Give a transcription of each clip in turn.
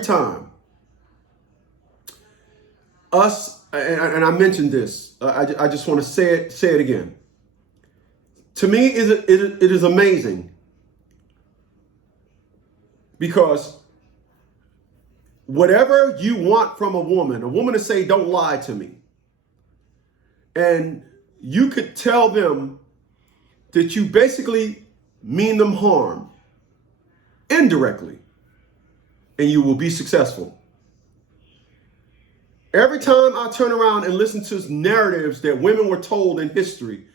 time. Us, and I mentioned this, I just want to say it again. To me, it is amazing because whatever you want from a woman to say, don't lie to me. And you could tell them that you basically mean them harm indirectly, and you will be successful. Every time I turn around and listen to narratives that women were told in history,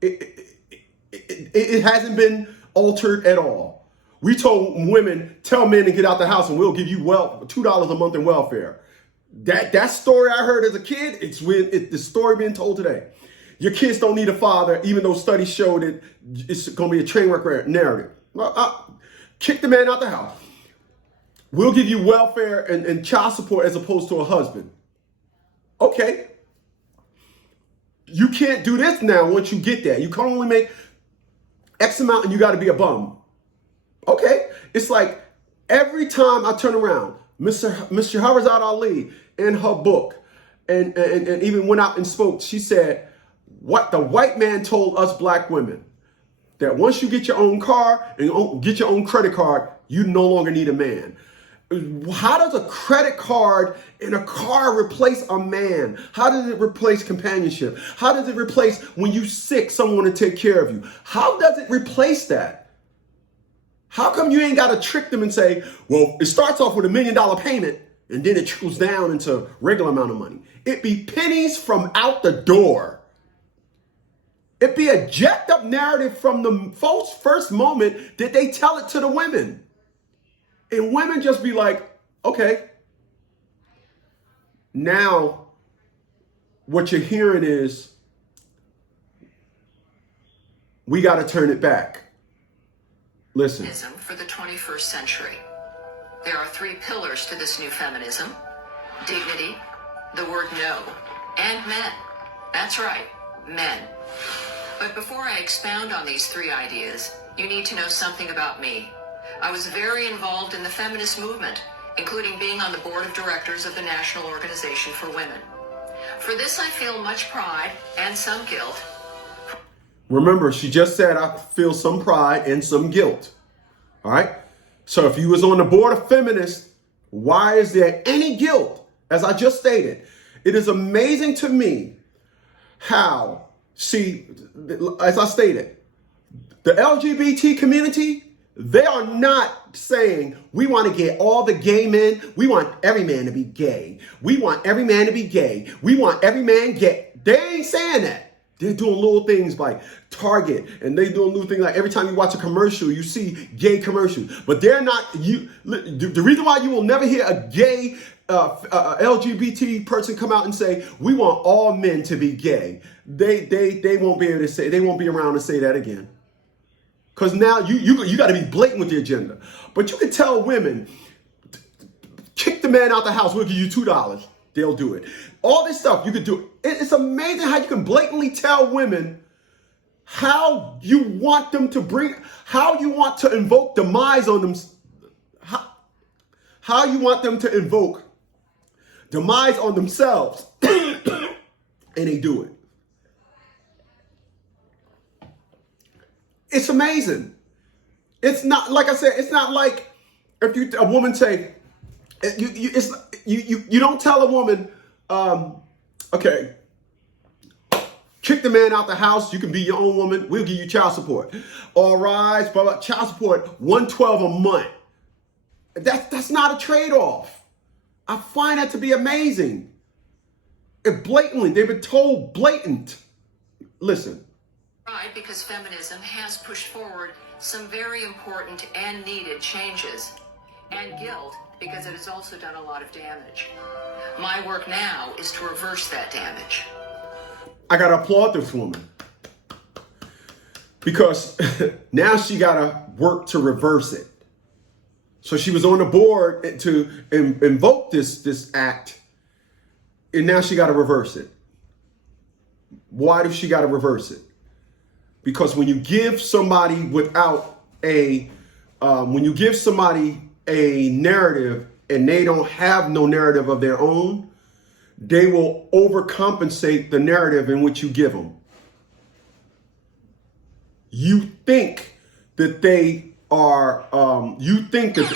it hasn't been altered at all. We told women, tell men to get out the house and we'll give you $2 a month in welfare. That story I heard as a kid, it's the story being told today. Your kids don't need a father, even though studies show that it's going to be a train wreck narrative. Kick the man out the house. We'll give you welfare and child support as opposed to a husband. Okay. You can't do this now once you get that. You can only make X amount and you got to be a bum. Okay. It's like every time I turn around, Mr. Harazad Ali in her book and even went out and spoke, she said, what the white man told us black women, that once you get your own car and get your own credit card, you no longer need a man. How does a credit card and a car replace a man? How does it replace companionship? How does it replace when you're sick, someone to take care of you? How does it replace that? How come you ain't got to trick them and say, well, it starts off with $1 million payment and then it trickles down into regular amount of money? It be pennies from out the door. It be a jacked up narrative from the first moment that they tell it to the women. And women just be like, okay. Now, what you're hearing is, we got to turn it back. Listen. For the 21st century. There are 3 pillars to this new feminism: dignity, the word no, and men. That's right, men. But before I expound on these 3 ideas, you need to know something about me. I was very involved in the feminist movement, including being on the board of directors of the National Organization for Women. For this, I feel much pride and some guilt. Remember, she just said, I feel some pride and some guilt. All right. So if you was on the board of feminists, why is there any guilt? As I just stated, it is amazing to me how, as I stated, the LGBT community, they are not saying we want to get all the gay men. We want every man to be gay. We want every man to be gay. We want every man gay. They ain't saying that. They're doing little things like Target, and they doing little things like every time you watch a commercial, you see gay commercials. But they're not, the reason why you will never hear a gay LGBT person come out and say, we want all men to be gay. They won't be able to say, they won't be around to say that again. Because now you got to be blatant with the agenda. But you can tell women, kick the man out the house, we'll give you $2. They'll do it. All this stuff you could do. It's amazing how you can blatantly tell women how you want them to how you want to invoke demise on them. How you want them to invoke demise on themselves. And they do it. It's amazing. It's not, like I said, it's not like if a woman say, you don't tell a woman, okay, kick the man out the house, you can be your own woman, we'll give you child support. All right, but child support, $112 a month. That's not a trade-off. I find that to be amazing. They've been told blatant. Listen. Right, because feminism has pushed forward some very important and needed changes. And guilt, because it has also done a lot of damage. My work now is to reverse that damage. I got to applaud this woman. Because now she got to work to reverse it. So she was on the board to invoke this act, and now she got to reverse it. Why does she got to reverse it? Because when you give somebody a narrative and they don't have no narrative of their own, they will overcompensate the narrative in which you give them. You think that they are, you think you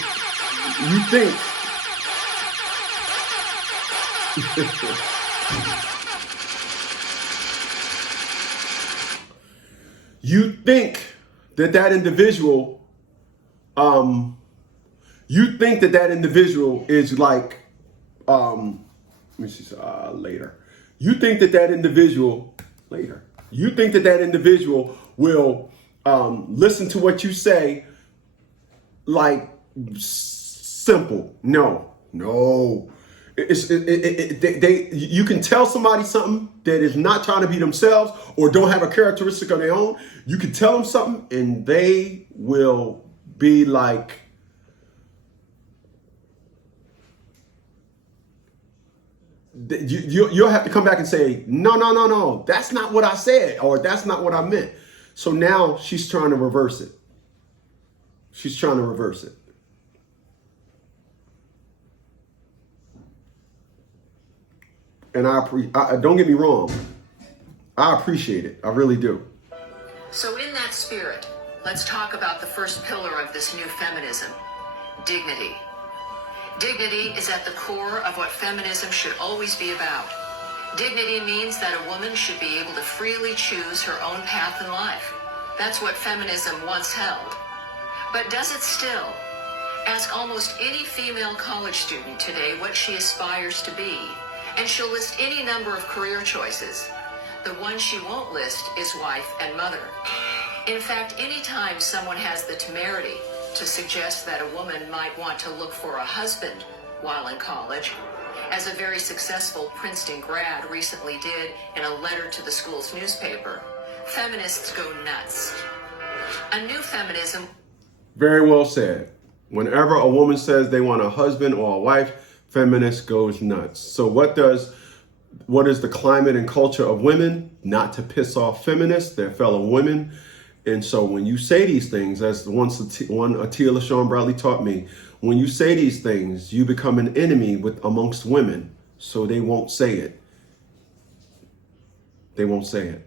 think that individual, you think that individual is like, let me see, later. You think that individual, later. You think that individual will listen to what you say like simple. No. You can tell somebody something that is not trying to be themselves or don't have a characteristic of their own. You can tell them something and they will be like, you'll have to come back and say, no, that's not what I said, or that's not what I meant. So now she's trying to reverse it. And I don't get me wrong, I appreciate it. I really do. So in that spirit, let's talk about the first pillar of this new feminism, dignity. Dignity is at the core of what feminism should always be about. Dignity means that a woman should be able to freely choose her own path in life. That's what feminism once held. But does it still? Ask almost any female college student today what she aspires to be, and she'll list any number of career choices. The one she won't list is wife and mother. In fact, anytime someone has the temerity to suggest that a woman might want to look for a husband while in college, as a very successful Princeton grad recently did in a letter to the school's newspaper, feminists go nuts. A new feminism. Very well said. Whenever a woman says they want a husband or a wife, feminist goes nuts. So what is the climate and culture of women? Not to piss off feminists, their fellow women. And so when you say these things, as once one Thier LaShawn Bradley taught me, when you say these things, you become an enemy amongst women. So they won't say it. They won't say it.